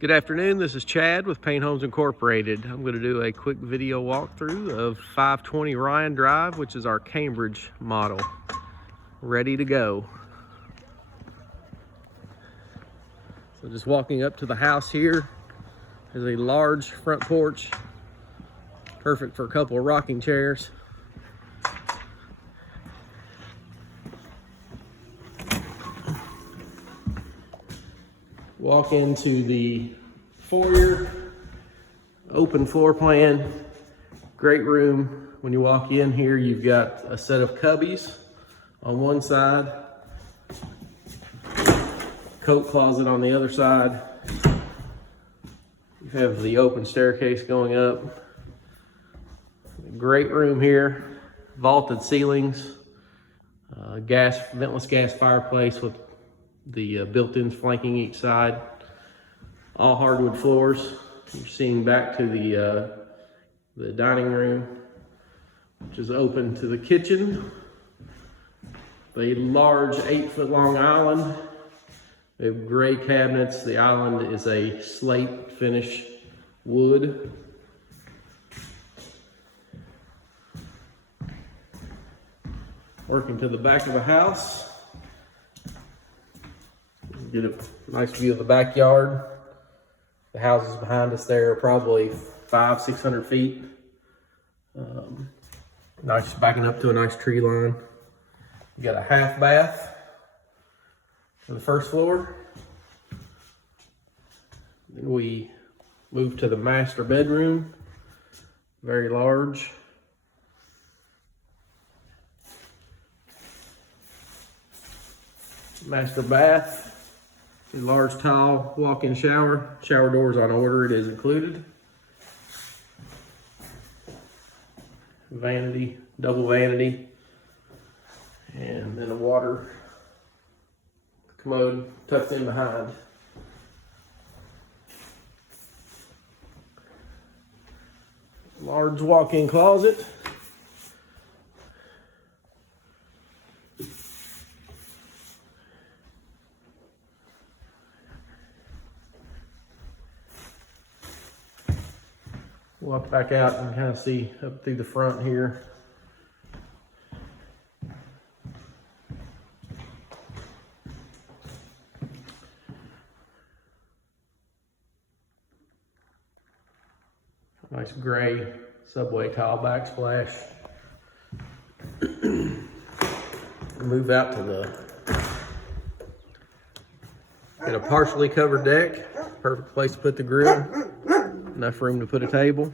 Good afternoon, this is Chad with Payne Homes Incorporated. I'm going to do a quick video walkthrough of 520 Ryan Drive, which is our Cambridge model. Ready to go. So just walking up to the house here is a large front porch, perfect for a couple of rocking chairs. Walk into the foyer, open floor plan, great room. When you walk in here, you've got a set of cubbies on one side, coat closet on the other side. You have the open staircase going up. Great room here, vaulted ceilings, ventless gas fireplace with the built-ins flanking each side. All hardwood floors. You're seeing back to the dining room, which is open to the kitchen. The large 8-foot long island. We have gray cabinets. The island is a slate finish wood. Working to the back of the house. Get a nice view of the backyard. The houses behind us there are probably 500-600 feet. Nice, backing up to a nice tree line. You got a half bath on the first floor. Then we move to the master bedroom, very large. Master bath. A large tile walk-in shower. Shower doors on order, it is included. Vanity, double vanity. And then a water commode tucked in behind. Large walk-in closet. Walk back out and kind of see up through the front here. Nice gray subway tile backsplash. Move out to get a partially covered deck. Perfect place to put the grill. Enough room to put a table.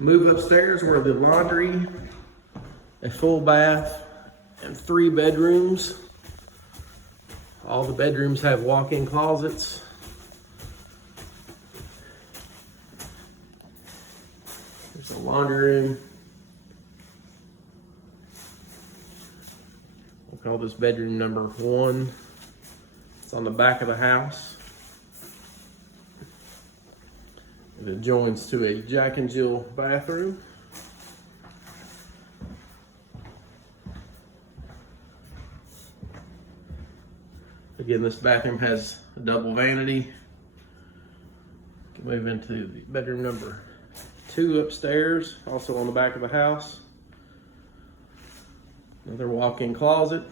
Move upstairs where the laundry, a full bath, and 3 bedrooms. All the bedrooms have walk-in closets. There's a laundry room. We'll call this bedroom number 1. It's on the back of the house. It adjoins to a Jack and Jill bathroom. Again, this bathroom has a double vanity. Can move into the bedroom number 2 upstairs, also on the back of the house. Another walk-in closet.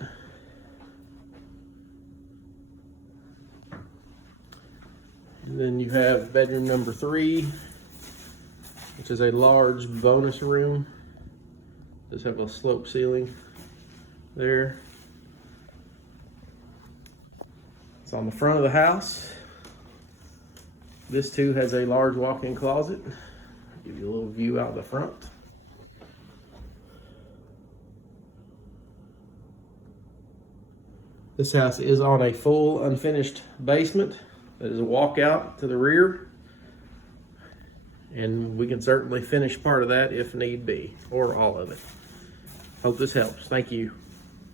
And then you have bedroom number 3, which is a large bonus room. Does have a slope ceiling there. It's on the front of the house. This too has a large walk-in closet. Give you a little view out the front. This house is on a full unfinished basement. That is a walkout to the rear. And we can certainly finish part of that if need be, or all of it. Hope this helps. Thank you.